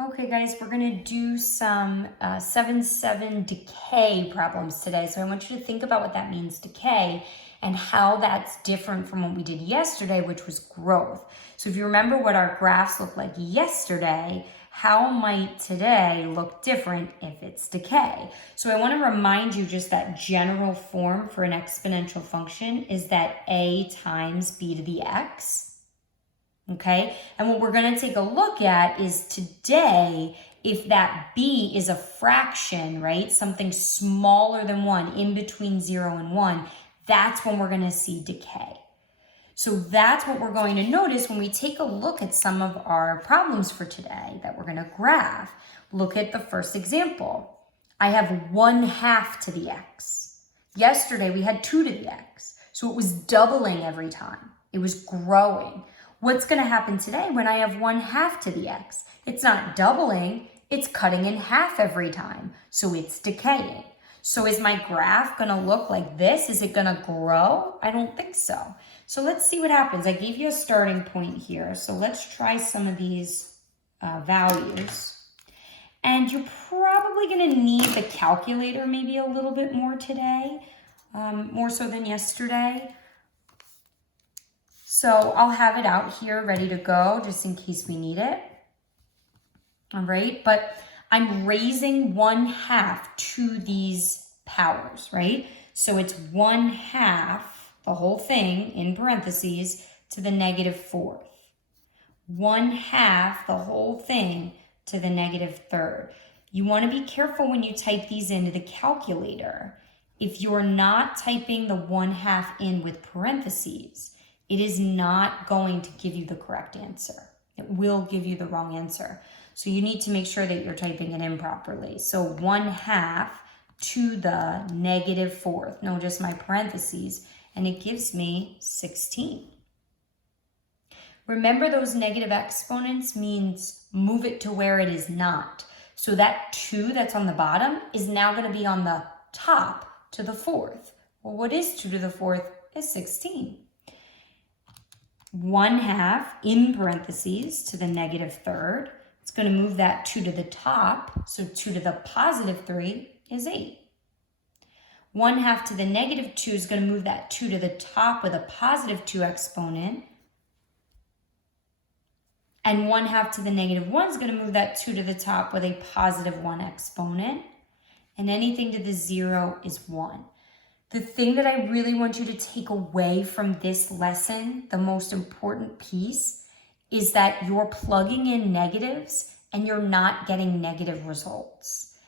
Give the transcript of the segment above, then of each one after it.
Okay guys, we're gonna do some 7-7 decay problems today. So I want you to think about what that means, decay, and how that's different from what we did yesterday, which was growth. So if you remember what our graphs looked like yesterday, how might today look different if it's decay? So I wanna remind you just that general form for an exponential function is that a times b to the x. Okay, and what we're going to take a look at is today, if that b is a fraction, right, something smaller than 1, in between 0 and 1, that's when we're going to see decay. So that's what we're going to notice when we take a look at some of our problems for today that we're going to graph. Look at the first example. I have 1/2 to the x. Yesterday we had 2 to the x. So it was doubling every time. It was growing. What's going to happen today when I have 1/2 to the x? It's not doubling, it's cutting in half every time. So it's decaying. So is my graph going to look like this? Is it going to grow? I don't think so. So let's see what happens. I gave you a starting point here. So let's try some of these values. And you're probably going to need the calculator maybe a little bit more today, more so than yesterday. So I'll have it out here ready to go just in case we need it. All right, but I'm raising 1/2 to these powers, right? So it's 1/2, the whole thing in parentheses, to the -4th. 1/2, the whole thing, to the -3rd. You want to be careful when you type these into the calculator. If you're not typing the 1/2 in with parentheses, it is not going to give you the correct answer. It will give you the wrong answer. So you need to make sure that you're typing it in properly. So 1/2 to the -4th. Notice my parentheses, and it gives me 16. Remember, those negative exponents means move it to where it is not. So that 2 that's on the bottom is now going to be on the top to the 4th. Well, what is 2 to the 4th? Is 16. 1/2 in parentheses to the -3rd. It's going to move that 2 to the top. So 2 to the +3 is 8. 1/2 to the -2 is going to move that 2 to the top with a +2 exponent. And 1/2 to the -1 is going to move that 2 to the top with a +1 exponent. And anything to the 0 is 1. The thing that I really want you to take away from this lesson, the most important piece, is that you're plugging in negatives and you're not getting negative results.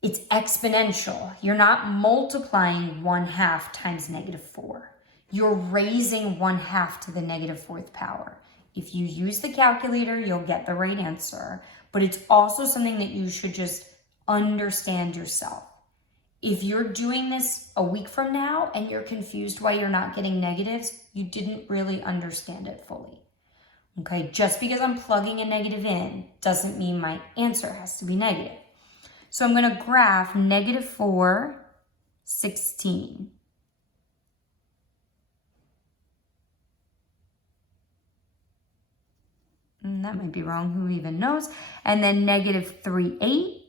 It's exponential. You're not multiplying 1/2 times -4. You're raising 1/2 to the -4th power. If you use the calculator, you'll get the right answer. But it's also something that you should just understand yourself. If you're doing this a week from now and you're confused why you're not getting negatives, you didn't really understand it fully. Okay, just because I'm plugging a negative in doesn't mean my answer has to be negative. So I'm going to graph -4, 16. And that might be wrong, who even knows? And then -3, 8.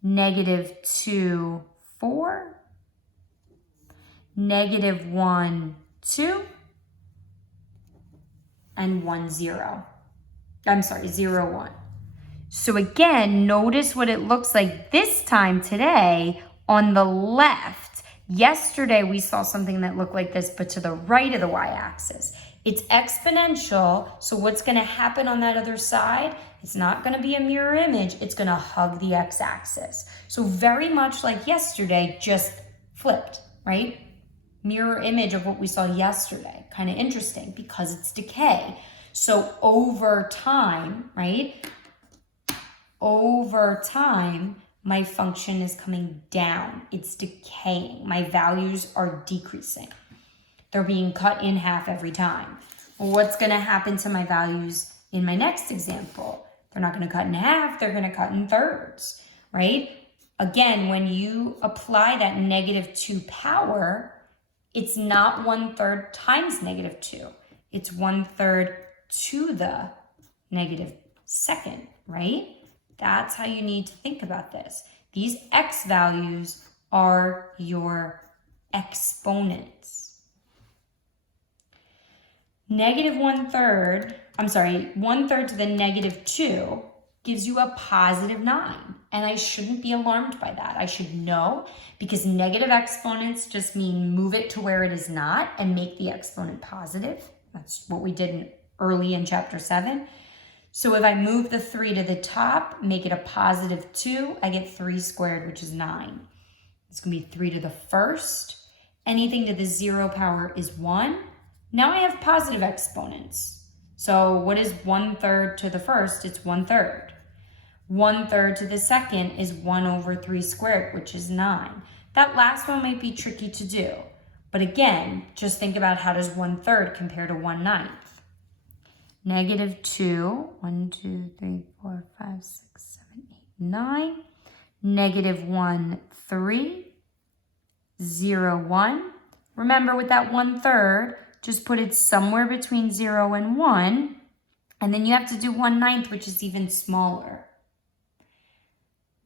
-2, 4, -1, 2, and 1, 0. I'm sorry, 0, 1. So again, notice what it looks like this time today on the left. Yesterday, we saw something that looked like this, but to the right of the y-axis. It's exponential, so what's going to happen on that other side? It's not going to be a mirror image. It's going to hug the x-axis. So very much like yesterday, just flipped, right? Mirror image of what we saw yesterday. Kind of interesting because it's decay. So over time, right? Over time, my function is coming down. It's decaying. My values are decreasing. They're being cut in half every time. Well, what's going to happen to my values in my next example? They're not going to cut in half. They're going to cut in thirds, right? Again, when you apply that -2 power, it's not 1/3 times -2. It's 1/3 to the negative second, right? That's how you need to think about this. These x values are your exponents. Negative 1/3 to the negative 2 gives you a positive 9. And I shouldn't be alarmed by that. I should know, because negative exponents just mean move it to where it is not and make the exponent positive. That's what we did early in chapter 7. So if I move the 3 to the top, make it a positive 2, I get 3 squared, which is 9. It's going to be 3 to the first. Anything to the 0 power is 1. Now I have positive exponents. So what is 1/3 to the first? It's 1/3. 1/3 to the second is 1/3 squared, which is 9. That last one might be tricky to do. But again, just think about how does 1/3 compare to 1/9. Negative 2, 1, 2, 3, 4, 5, 6, 7, 8, 9. Negative 1, 3, 0, 1. Remember, with that 1/3, just put it somewhere between 0 and 1. And then you have to do 1/9, which is even smaller.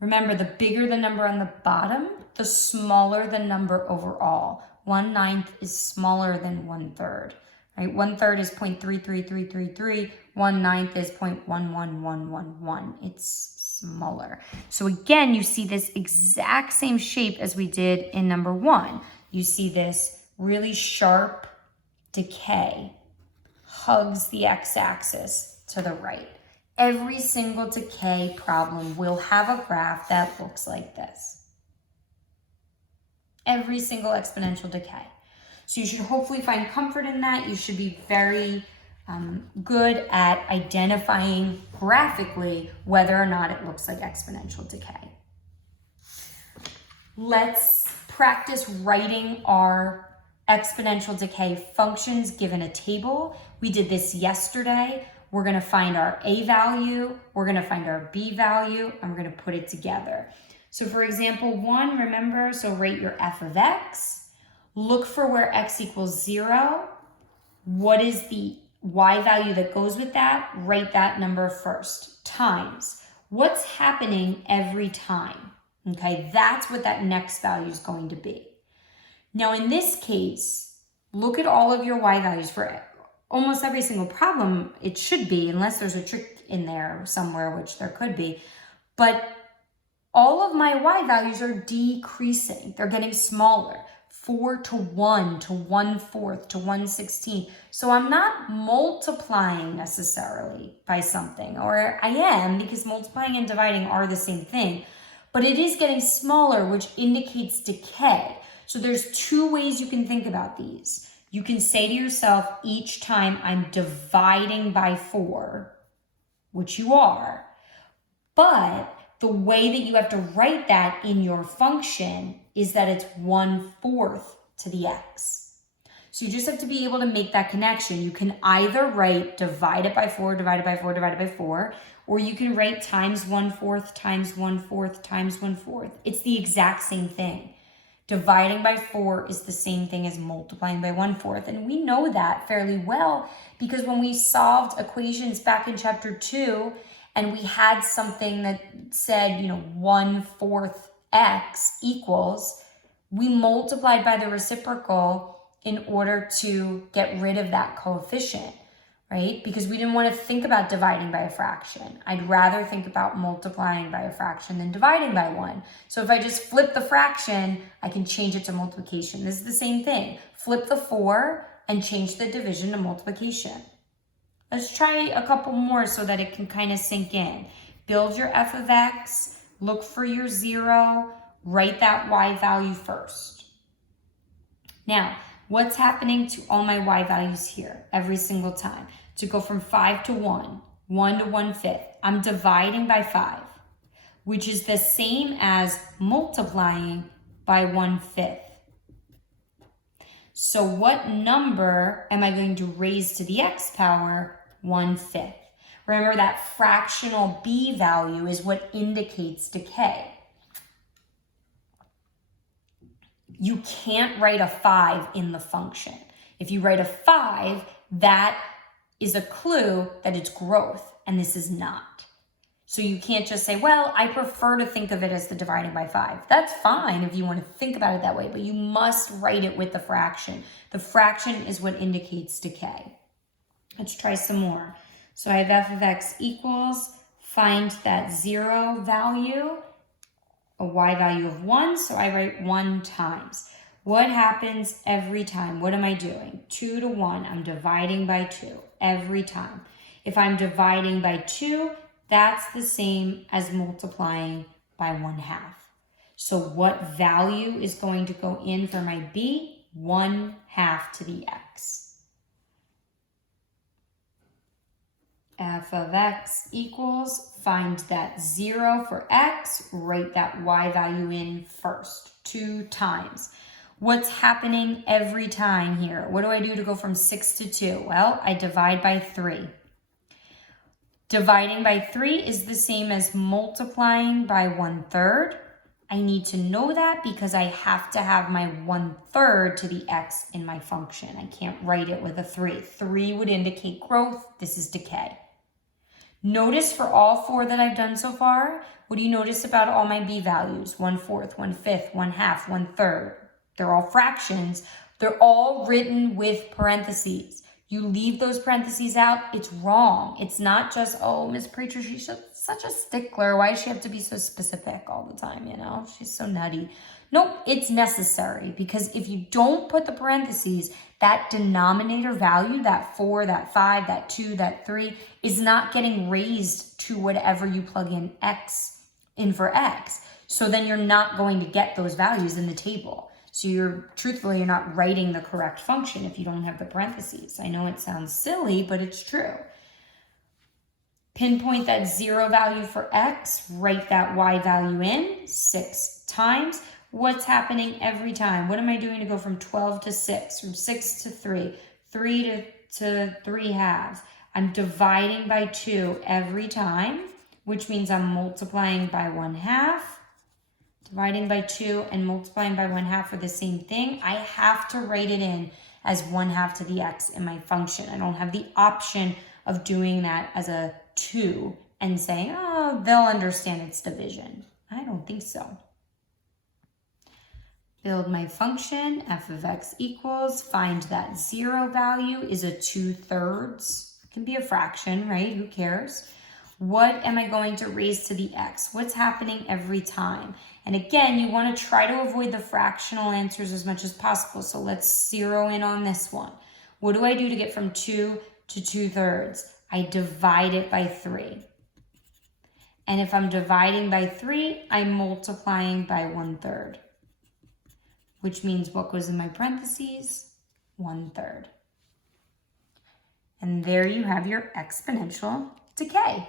Remember, the bigger the number on the bottom, the smaller the number overall. 1/9 is smaller than 1/3. Right? 1/3 is 0.33333. 1/9 is 0.11111. It's smaller. So again, you see this exact same shape as we did in number 1. You see this really sharp decay, hugs the x-axis to the right. Every single decay problem will have a graph that looks like this. Every single exponential decay. So you should hopefully find comfort in that. You should be very good at identifying graphically whether or not it looks like exponential decay. Let's practice writing our exponential decay functions given a table. We did this yesterday. We're going to find our A value, we're going to find our B value, and we're going to put it together. So for example 1, remember, so write your f of x. Look for where x equals 0. What is the y value that goes with that? Write that number first. Times. What's happening every time? Okay, that's what that next value is going to be. Now in this case, look at all of your y values for almost every single problem. It should be, unless there's a trick in there somewhere, which there could be. But all of my y values are decreasing. They're getting smaller. 4 to 1 to 1/4 to 1/16. So I'm not multiplying necessarily by something, or I am, because multiplying and dividing are the same thing, but it is getting smaller, which indicates decay. So there's 2 ways you can think about these. You can say to yourself, each time I'm dividing by 4, which you are, but the way that you have to write that in your function is that it's 1/4 to the x. So you just have to be able to make that connection. You can either write divided by 4, divided by 4, divided by 4, or you can write times 1/4 times 1/4 times 1/4. It's the exact same thing. Dividing by 4 is the same thing as multiplying by 1/4. And we know that fairly well because when we solved equations back in chapter 2, and we had something that said, 1/4 x equals, we multiplied by the reciprocal in order to get rid of that coefficient, right? Because we didn't want to think about dividing by a fraction. I'd rather think about multiplying by a fraction than dividing by 1. So if I just flip the fraction, I can change it to multiplication. This is the same thing. Flip the 4 and change the division to multiplication. Let's try a couple more so that it can kind of sink in. Build your f of x, look for your 0, write that y value first. Now, what's happening to all my y values here every single time? To go from 5 to 1, 1 to 1/5, I'm dividing by 5, which is the same as multiplying by 1/5. So what number am I going to raise to the x power? 1/5. Remember that fractional b value is what indicates decay. You can't write a 5 in the function. If you write a 5, that is a clue that it's growth, and this is not. So you can't just say, well, I prefer to think of it as the dividing by 5. That's fine if you want to think about it that way, but you must write it with the fraction. The fraction is what indicates decay. Let's try some more. So I have f of x equals, find that 0 value, a y value of 1, so I write 1 times. What happens every time? What am I doing? 2 to 1, I'm dividing by 2 every time. If I'm dividing by 2, that's the same as multiplying by 1/2. So what value is going to go in for my b? 1/2 to the x. F of x equals, find that 0 for x, write that y value in first, 2 times. What's happening every time here? What do I do to go from 6 to 2? Well, I divide by 3. Dividing by 3 is the same as multiplying by 1/3. I need to know that because I have to have my 1/3 to the x in my function. I can't write it with a 3. 3 would indicate growth. This is decay. Notice for all 4 that I've done so far, what do you notice about all my b values? 1/4, 1/5, 1/2, 1/3. They're all fractions. They're all written with parentheses. You leave those parentheses out, it's wrong. It's not just, oh, Miss Preacher, she's such a stickler. Why does she have to be so specific all the time, you know? She's so nutty. Nope, it's necessary because if you don't put the parentheses, that denominator value, that 4, that 5, that 2, that 3, is not getting raised to whatever you plug in x in for x. So then you're not going to get those values in the table. So truthfully, you're not writing the correct function if you don't have the parentheses. I know it sounds silly, but it's true. Pinpoint that 0 value for x, write that y value in 6 times. What's happening every time? What am I doing to go from 12 to 6, from 6 to 3, 3 to 3/2? I'm dividing by 2 every time, which means I'm multiplying by 1/2. Dividing by 2 and multiplying by 1/2 are the same thing. I have to write it in as 1/2 to the x in my function. I don't have the option of doing that as a 2 and saying, oh, they'll understand it's division. I don't think so. Build my function, f of x equals, find that 0 value is a 2/3. It can be a fraction, right? Who cares? What am I going to raise to the x? What's happening every time? And again, you want to try to avoid the fractional answers as much as possible. So let's zero in on this one. What do I do to get from 2 to 2/3? I divide it by 3. And if I'm dividing by 3, I'm multiplying by 1/3. Which means what goes in my parentheses? 1/3. And there you have your exponential decay.